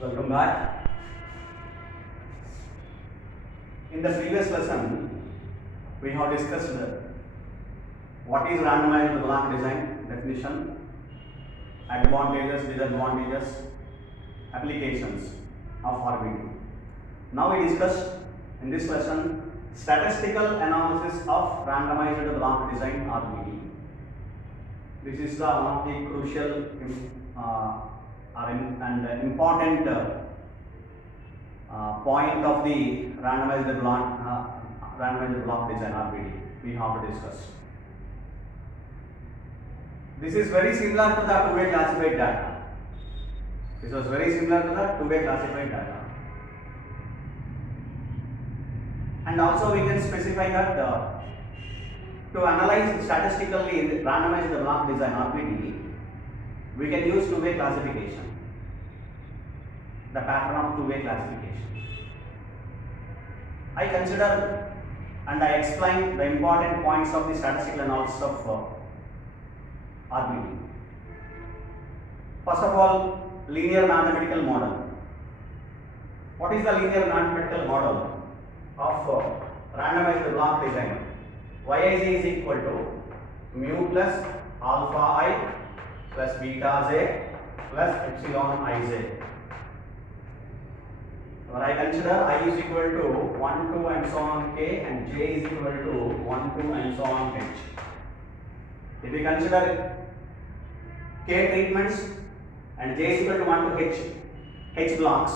Welcome back. In the previous lesson, we have discussed what is randomized block design, definition, advantages, disadvantages, applications of RBD. Now we discuss in this lesson statistical analysis of randomized block design RBD. This is one of the crucial and important point of the randomized block design RBD we have to discuss. This is very similar to the two-way classified data. This was very similar to the two-way classified data. And also we can specify that to analyze statistically the randomized block design RBD, we can use two-way classification, the pattern of two-way classification. I consider and I explain the important points of the statistical analysis of RBD. First of all, linear mathematical model. What is the linear mathematical model of randomized block design? Yij is equal to mu plus alpha I plus beta j plus epsilon ij. Where I consider I is equal to 1, 2 and so on k and j is equal to 1, 2 and so on h. If we consider k treatments and j is equal to 1 to h blocks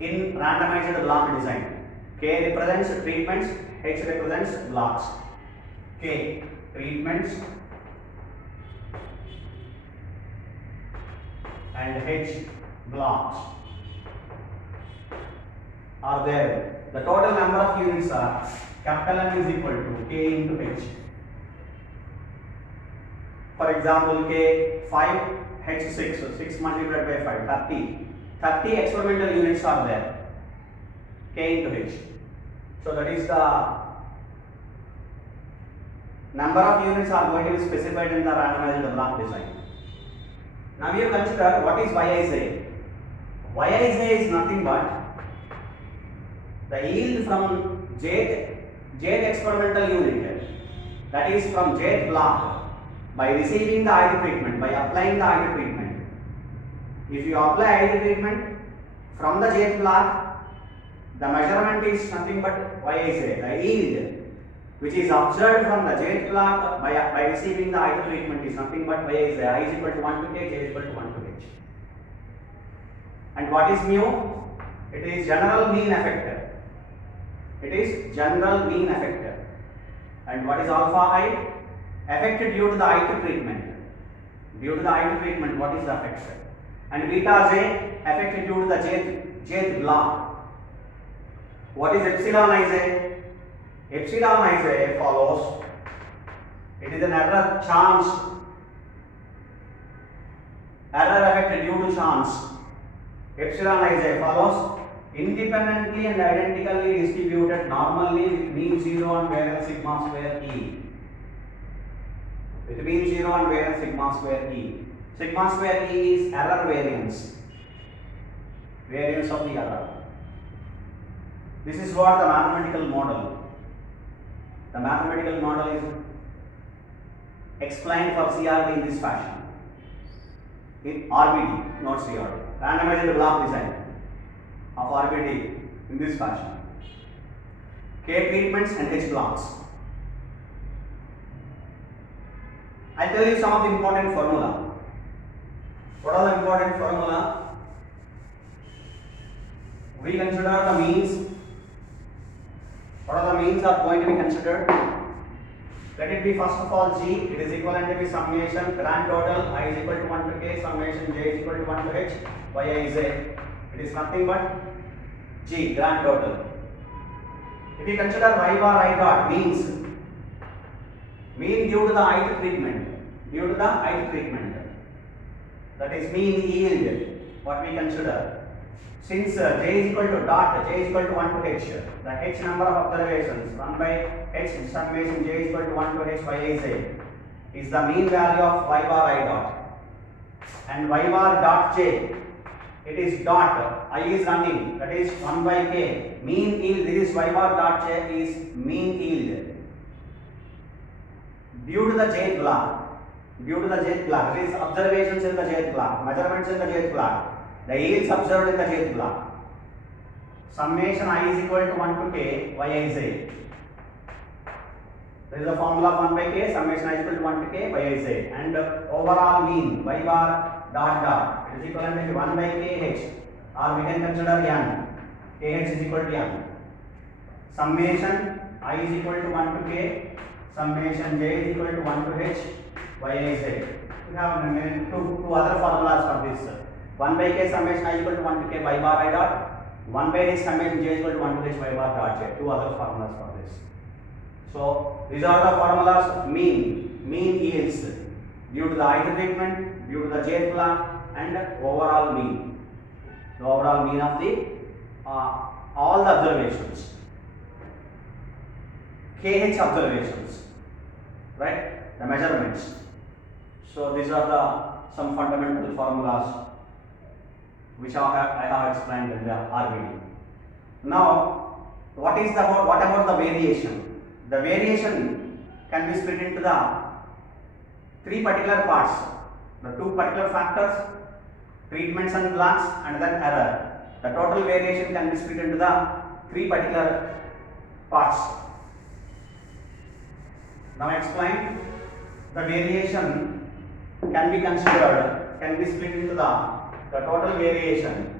in randomized block design, k represents treatments, h represents blocks. K treatments and h blocks are there. The total number of units are capital M is equal to k into h. For example, k 5, h 6, so 6 multiplied by 5, 30. 30 experimental units are there, k into h. So that is the number of units are going to be specified in the randomized block design. Now we have considered what is Yij. Yij is nothing but the yield from jth experimental unit, that is from jth block, by receiving the ith treatment, by applying the ith treatment. If you apply ith treatment from the jth block, the measurement is nothing but Yij, the yield which is observed from the jth block by receiving the ith treatment is nothing but Yij. I is equal to 1 to k, j is equal to 1 to h. And what is mu? It is general mean effect. It is general mean effect. And what is alpha I? Effect due to the ith treatment. Due to the ith treatment, what is the effect? And beta j, effect due to the jth block. What is epsilon ij? Epsilon ij follows, it is an error effect due to chance. Epsilon ij follows independently and identically distributed normally with mean 0 and variance sigma square e. With mean 0 and variance sigma square e. Sigma square e is error variance. Variance of the error. This is what the mathematical model. The mathematical model is explained for CRD in this fashion. In RBD, not CRD. Randomized block design of RBD in this fashion. K treatments and H blocks. I'll tell you some of the important formula. What are the important formula? We consider the means. What are the means are going to be considered? Let it be first of all G, it is equivalent to be summation grand total I is equal to 1 to k, summation j is equal to 1 to h, Yij. It is nothing but G, grand total. If we consider y bar I dot means, mean due to the ith treatment, that is mean yield, what we consider. Since j is equal to dot, j is equal to 1 to h, the h number of observations, 1 by h summation j is equal to 1 to h by Yij is the mean value of y bar I dot. and y bar dot j, it is dot, I is running, that is 1 by k. Mean yield, this is y bar dot j is mean yield. Due to the jth block, that is observations in the jth block, measurements in the jth block, the yields observed in the jth block. Summation I is equal to 1 to k Yij. There is a formula of 1 by k, summation I is equal to 1 to k Yij, and overall mean y bar dot dot, it is equivalent to 1 by kh, or we can consider n, kh is equal to n. Summation I is equal to 1 to k, summation j is equal to 1 to h Yij. We have two other formulas for this. 1 by k summation I is equal to 1 to k y bar I dot, 1 by h summation j is equal to 1 to h y bar dot j. Two other formulas for this. So these are the formulas of mean yields due to the ith treatment, due to the jth block, and overall mean. The overall mean of the all the observations. KH observations, right? The measurements. So these are the some fundamental formulas which I have explained in the RVD. Now, what about the variation? The variation can be split into the three particular parts. The two particular factors, treatments and blocks, and then error. The total variation can be split into the three particular parts. Now explain. The variation can be considered, can be split into the total variation.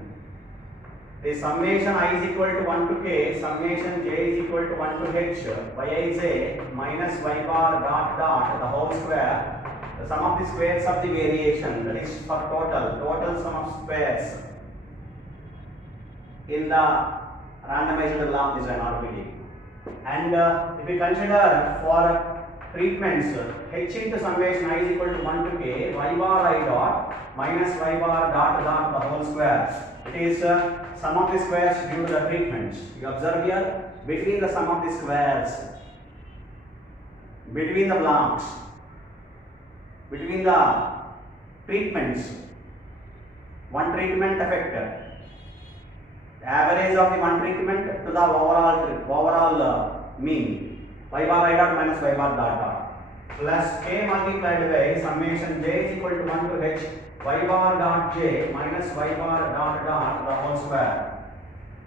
The summation I is equal to 1 to k, summation j is equal to 1 to h, Yij minus y bar dot dot, the whole square, the sum of the squares of the variation, that is for total sum of squares in the randomized block design RPD. And if we consider for treatments, h into summation I is equal to 1 to k, y bar I dot minus y bar dot dot, the whole square. It is sum of the squares due to the treatments. You observe here, between the sum of the squares, between the blocks, between the treatments, one treatment affected, average of the one treatment to the overall mean, y bar I dot minus y bar dot dot, plus k multiplied by summation j is equal to 1 to h, y bar dot j minus y bar dot dot, the whole square.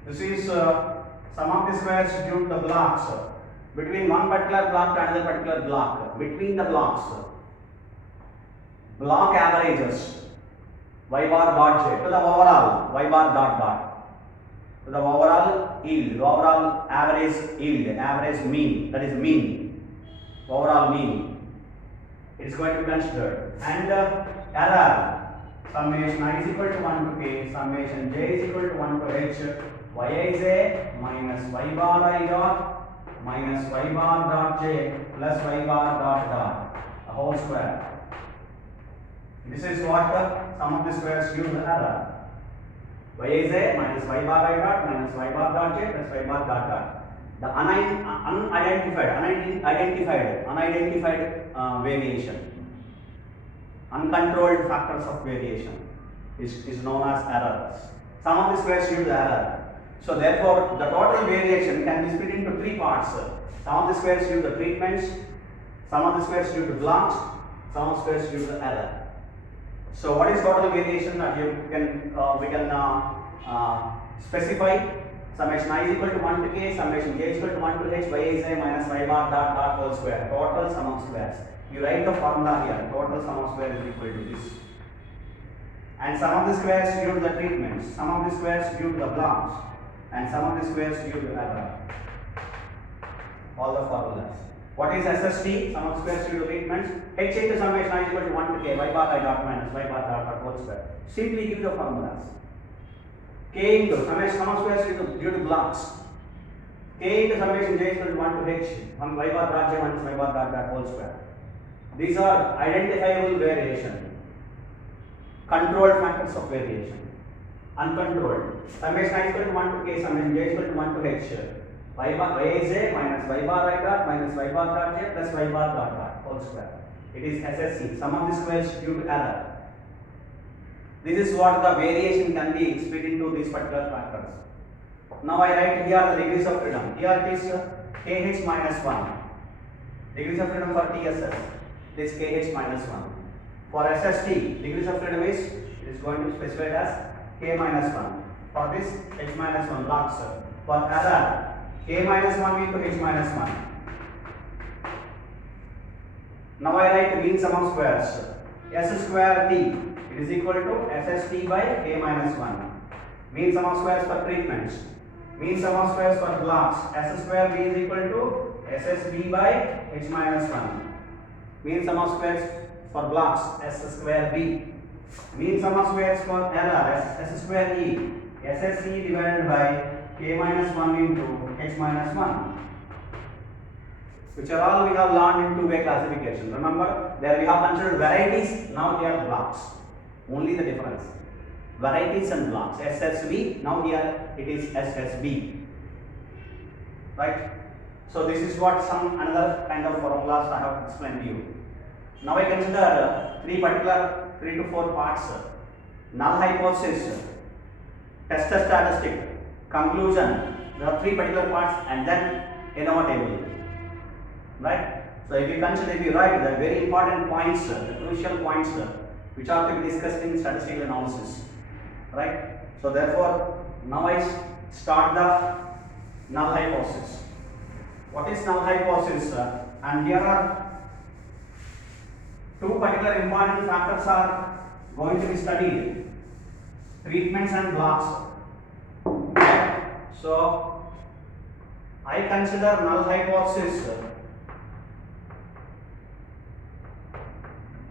This is sum of the squares due to the blocks, between one particular block to another particular block, between the blocks, block averages, y bar dot j to the overall y bar dot dot, to the overall yield, the overall average yield, average mean, that is mean, overall mean, it is going to be considered. And error, summation I is equal to 1 to k, summation j is equal to 1 to h, Yij minus y bar I dot minus y bar dot j plus y bar dot dot, a whole square. This is what the sum of the squares use error. Yij minus y bar I dot minus y bar dot j plus y bar dot dot. The unidentified variation, uncontrolled factors of variation is known as errors. Sum of the squares use error. So therefore, the total variation can be split into three parts. Sum of the squares due to treatments, sum of the squares due to blocks, sum of the squares due to error. So what is total variation that we can specify? Summation I is equal to 1 to k, summation j is equal to 1 to h, Yij minus y bar dot dot whole square, total sum of squares. You write the formula here, total sum of squares is equal to this. And sum of the squares due to the treatments, sum of the squares due to the blocks, and sum of the squares due to error. All the formulas. What is SST? Sum of squares due to treatments. H into summation I is equal to 1 to k, y bar I dot minus y bar dot dot whole square. Simply give the formulas. K into summation sum of squares due to blocks. K into summation j is equal to 1 to h, y bar dot j minus y bar dot dot whole square. These are identifiable variation. Controlled factors of variation. Uncontrolled. Summation I is equal to 1 to k, summation j is equal to 1 to h. Yij minus y bar I dot minus y bar dot j plus y bar dot dot whole square. It is SSE, sum of the squares due to error. This is what the variation can be split into these particular factors. Now I write here the degrees of freedom. Here it is kh minus 1. Degrees of freedom for TSS, this kh minus 1. For SST, degrees of freedom is, it is going to specify as k minus 1. For this, h minus 1 blocks. For other, k minus 1 into h minus 1. Now I write mean sum of squares. S square t, it is equal to SST by k minus 1. Mean sum of squares for treatments. Mean sum of squares for blocks. S square b is equal to SSB by h minus 1. Mean sum of squares for blocks. S square b. Mean sum of squares for error. S square e. SSE divided by k minus 1 into h minus 1. Which are all we have learned in two-way classification. Remember, there we have considered varieties, now they are blocks. Only the difference. Varieties and blocks. SSB, now here it is SSB. Right? So this is what some another kind of formulas I have explained to you. Now I consider three to four parts. Null hypothesis, tester statistic, conclusion. There are three particular parts and then ANOVA table. Right? So if you write the very important points, the crucial points which are to be discussed in statistical analysis. Right? So therefore, now I start the null hypothesis. What is null hypothesis? And here are two particular important factors are going to be studied. Treatments and blocks. So I consider null hypothesis.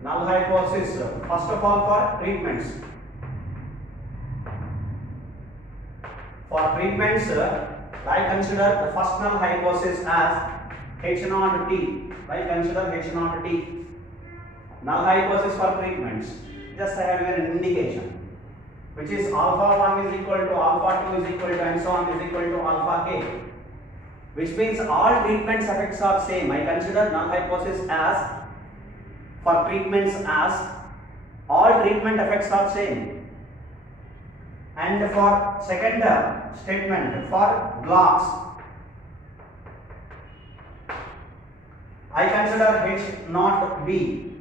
Null hypothesis, first of all for treatments. For treatments, I consider the first null hypothesis as H naught T. I consider H naught T. Null hypothesis for treatments. Just I have given an indication. Which is alpha 1 is equal to alpha 2 is equal to and so on is equal to alpha k. Which means all treatments effects are same. I consider null hypothesis as for treatments as all treatment effects are same. And for second statement for blocks, I consider H naught B,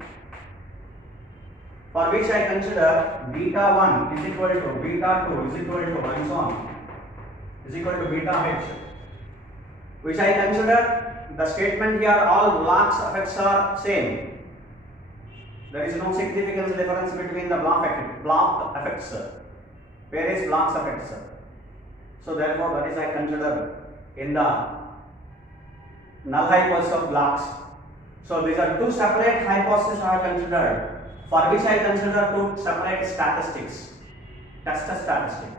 for which I consider beta 1 is equal to beta 2 is equal to and so on is equal to beta H, which I consider the statement here all blocks effects are same. There is no significant difference between the block effects, various blocks effects. So therefore, that is I consider in the null hypothesis of blocks. So these are two separate hypotheses I have considered, for which I consider two separate statistics. Tester statistic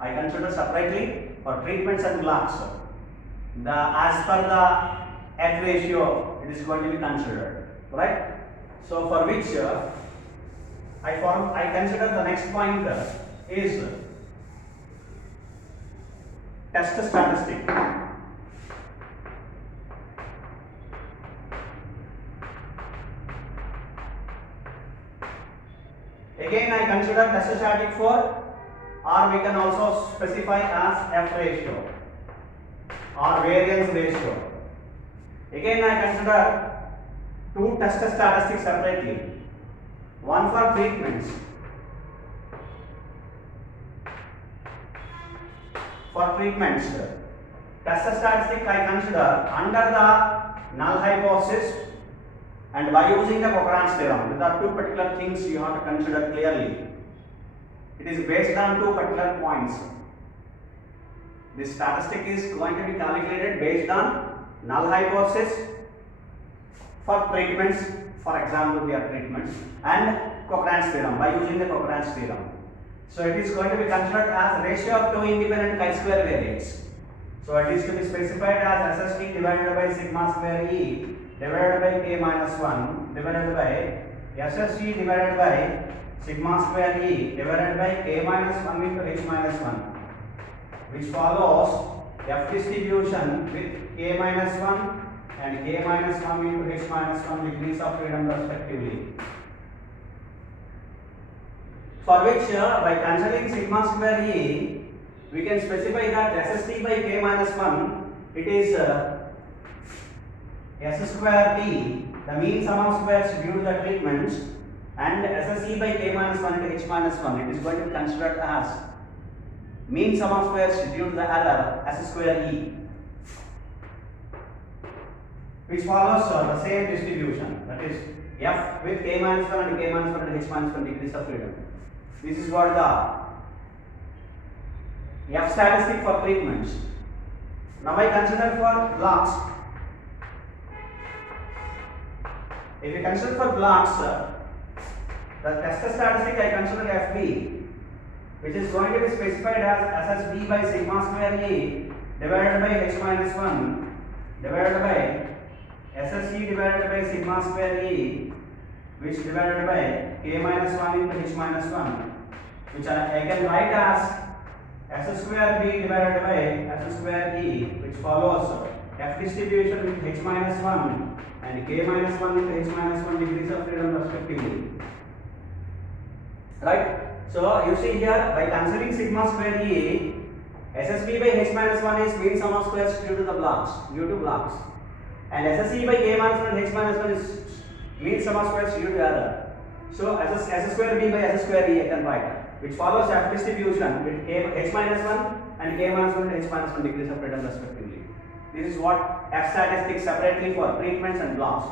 I consider separately for treatments and blocks. As per the F ratio, it is going to be considered, right? So for which I consider the next point is tester statistic. Again I consider tester statistic for, or we can also specify as F ratio or variance ratio. Again I consider two tester statistics separately. One for treatments. For treatments, tester statistic I consider under the null hypothesis and by using the Cochrane's theorem. There are two particular things you have to consider clearly. It is based on two particular points. This statistic is going to be calculated based on null hypothesis for treatments, for example, we are treatments, and Cochrane's theorem by using the Cochrane's theorem. So it is going to be considered as ratio of two independent chi-square variates. So it is to be specified as SST divided by sigma square E divided by k minus 1 divided by SST divided by sigma square E divided by k minus 1 into h minus 1, which follows F distribution with k minus 1 and k minus 1 into h minus 1 degrees of freedom respectively. for which by considering sigma square E, we can specify that SST by K minus 1, it is S square T, the mean sum of squares due to the treatments, and SSE by K minus 1 into H minus 1, it is going to be considered as mean sum of squares due to the error S square E, which follows the same distribution, that is F with K minus 1 and K minus 1 and H minus 1 degrees of freedom. This is what the F statistic for treatments. Now I consider for blocks. If you consider for blocks, the test statistic I consider FB, which is going to be specified as SSB by sigma square E divided by H minus 1 divided by SSE divided by sigma square E, which divided by K minus 1 into H minus 1, which I can write as S square B divided by S square E, which follows F distribution with H minus 1 and K minus 1 into H minus 1 degrees of freedom respectively. Right? So you see here, by considering sigma square E, SSB by H minus 1 is mean sum of squares due to blocks, and SSE by K minus 1 and H minus 1 is mean sum of squares due to error. So S square B by S square E I can write, which follows F distribution with H minus 1 and K minus 1 and H minus 1 degrees of freedom respectively. This is what F statistics separately for treatments and blocks.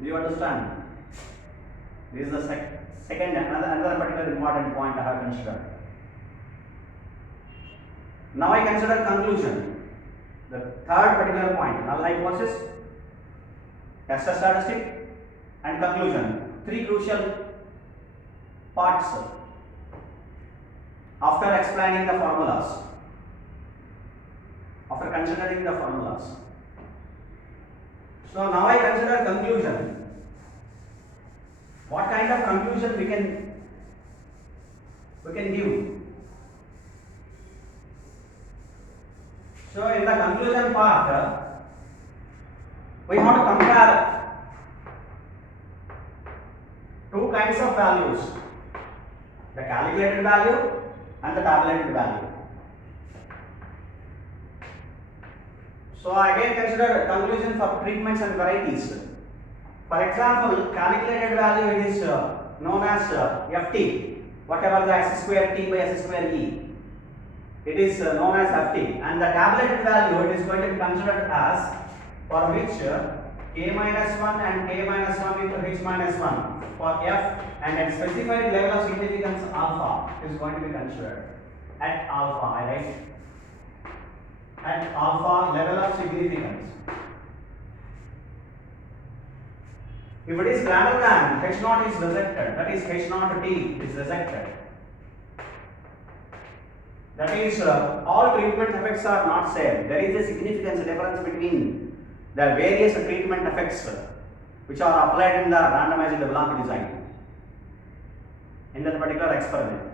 Do you understand? This is the second, another particular important point I have considered. Now I consider conclusion. The third particular point, null hypothesis, test statistic, and conclusion. Three crucial parts after explaining the formulas, after considering the formulas. So now I consider conclusion. What kind of conclusion we can give? So in the conclusion part, we have to compare two kinds of values, the calculated value and the tabulated value. So again consider conclusion for treatments and varieties. For example, calculated value it is known as Ft, whatever the S square T by S square E. It is known as Ft, and the tabulated value it is going to be considered as for which K minus 1 and K minus 1 into H minus 1 for F, and at specified level of significance alpha is going to be considered at alpha, I write at alpha level of significance. If it is greater than H naught is rejected, that is H naught T is rejected. That is all treatment effects are not same. There is a significant difference between the various treatment effects which are applied in the randomized block design in that particular experiment.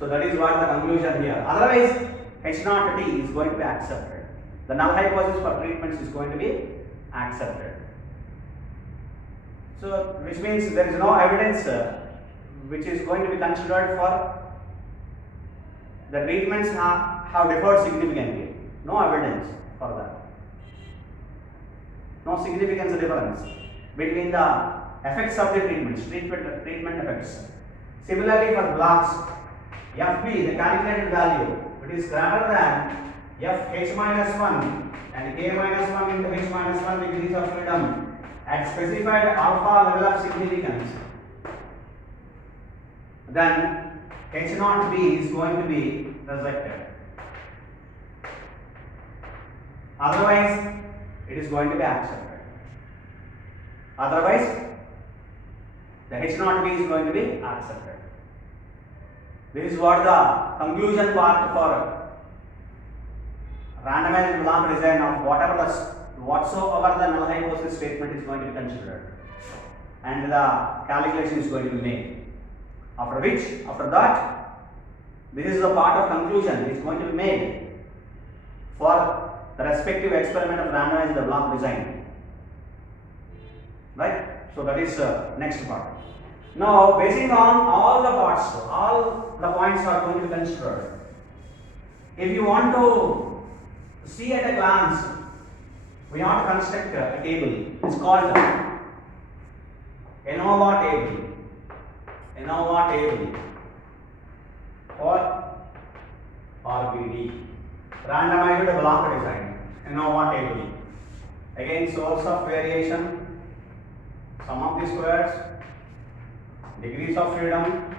So that is what the conclusion here. Otherwise, H naught T is going to be accepted. The null hypothesis for treatments is going to be accepted. So which means there is no evidence which is going to be considered for the treatments have differed significantly. No evidence for that. No significant difference between the effects of the treatment effects. Similarly for blocks, Fp, the calculated value, it is greater than F H minus 1 and K minus 1 into H minus 1 degrees of freedom at specified alpha level of significance, then H naught B is going to be rejected. Otherwise, it is going to be accepted. Otherwise, the H naught B is going to be accepted. This is what the conclusion part for randomized block design of whatsoever the null hypothesis statement is going to be considered, and the calculation is going to be made. After that, this is the part of conclusion is going to be made for the respective experiment of randomized block design. Right? So that is next part. Now, basing on all the parts, all the points are going to be considered. If you want to see at a glance, we have to construct a table. It's called ANOVA table. ANOVA table for RBD, randomized block design. ANOVA table. Again, source of variation, sum of the squares, degrees of freedom,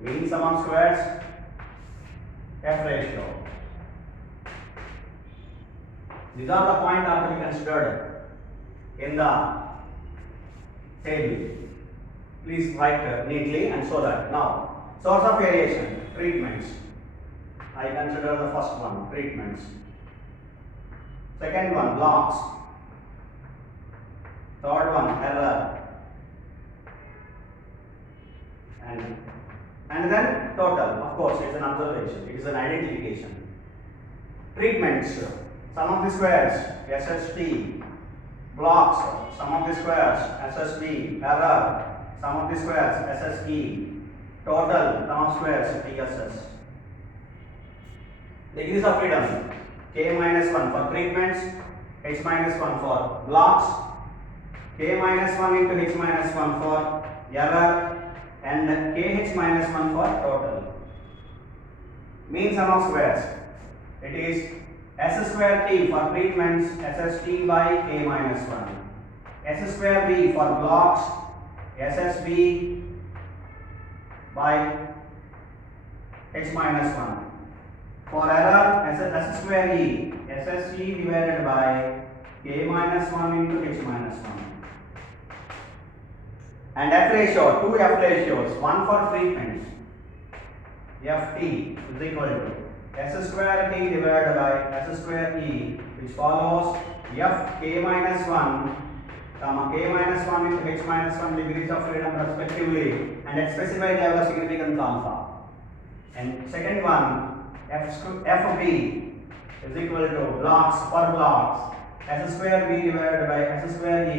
mean sum of squares, F ratio. These are the points are to be considered in the table. Please write neatly and so that. Now, source of variation, treatments. I consider the first one, treatments. Second one, blocks. Third one, error. And then total. Of course, it's an observation. It is an identification. Treatments. Sum of the squares, SST. Blocks. Sum of the squares, SSB. Error. Sum of the squares, SSE. Total. Sum of squares, TSS. Degrees of freedom. K minus 1 for treatments, H minus 1 for blocks, K minus 1 into H minus 1 for error, and KH minus 1 for total. Mean sum of squares. It is S square T for treatments, SST by K minus 1. S square B for blocks, SSB by H minus 1. For error, S square E, SSE divided by K minus 1 into H minus 1. And F ratio, two F ratios, one for treatments, FT is equal to S square T divided by S square E, which follows F K minus 1, comma K minus 1 into H minus 1 degrees of freedom respectively, and at specified level of significance alpha. And second one, FB is equal to blocks per blocks, S square B divided by S square E,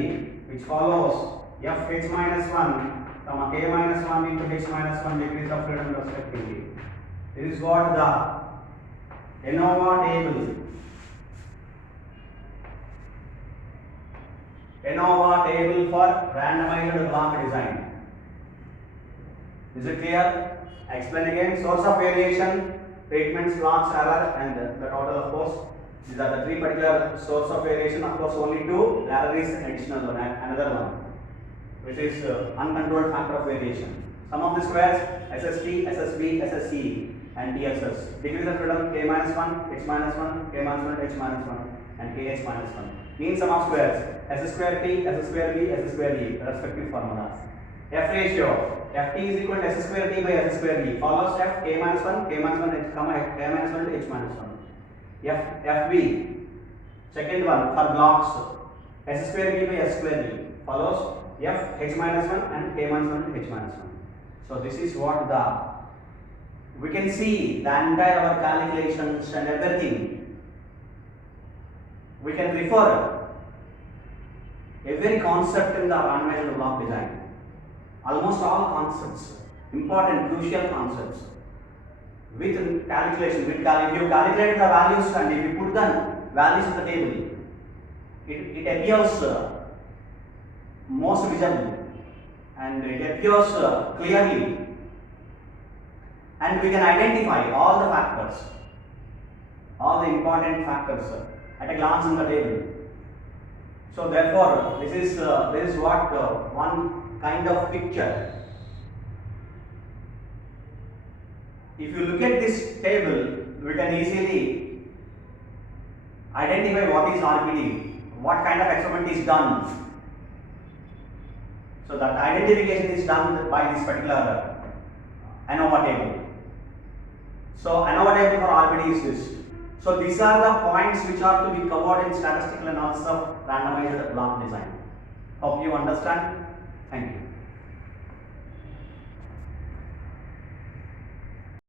which follows F H minus 1, comma K minus 1 into H minus 1 degrees of freedom respectively. This is what the ANOVA table. ANOVA table for randomized block design. Is it clear? I explain again. Source of variation, treatments, blocks, error, and the total, of course. These are the three particular source of variation. Of course, only two. Error is additional one, another one, which is uncontrolled factor of variation. Sum of the squares, SST, SSB, SSE, and TSS. Degrees of freedom, K minus 1, H minus 1, K minus 1, H minus 1, and KH minus 1. Mean sum of squares, S square T, S square B, S square E, respective formulas. F ratio, Ft is equal to S square T by S square E. Follows F, K minus 1, K minus 1, H, comma, K minus 1 to H minus 1. FB, second one for blocks, S square B by S square E. Follows F, H minus 1 and K minus 1 to H minus 1. So this is what we can see the entire our calculations and everything. We can refer every concept in the randomized block design. Almost all concepts, important, crucial concepts, with calculation, if you calculate the values and if you put the values in the table, it appears most visible and it appears clearly, and we can identify all the factors, all the important factors at a glance in the table. So therefore, this is what one kind of picture. If you look at this table, we can easily identify what is RBD, what kind of experiment is done. So that identification is done by this particular ANOVA table. So ANOVA table for RBD is this. So these are the points which are to be covered in statistical analysis of randomized block design. Hope you understand. Thank you.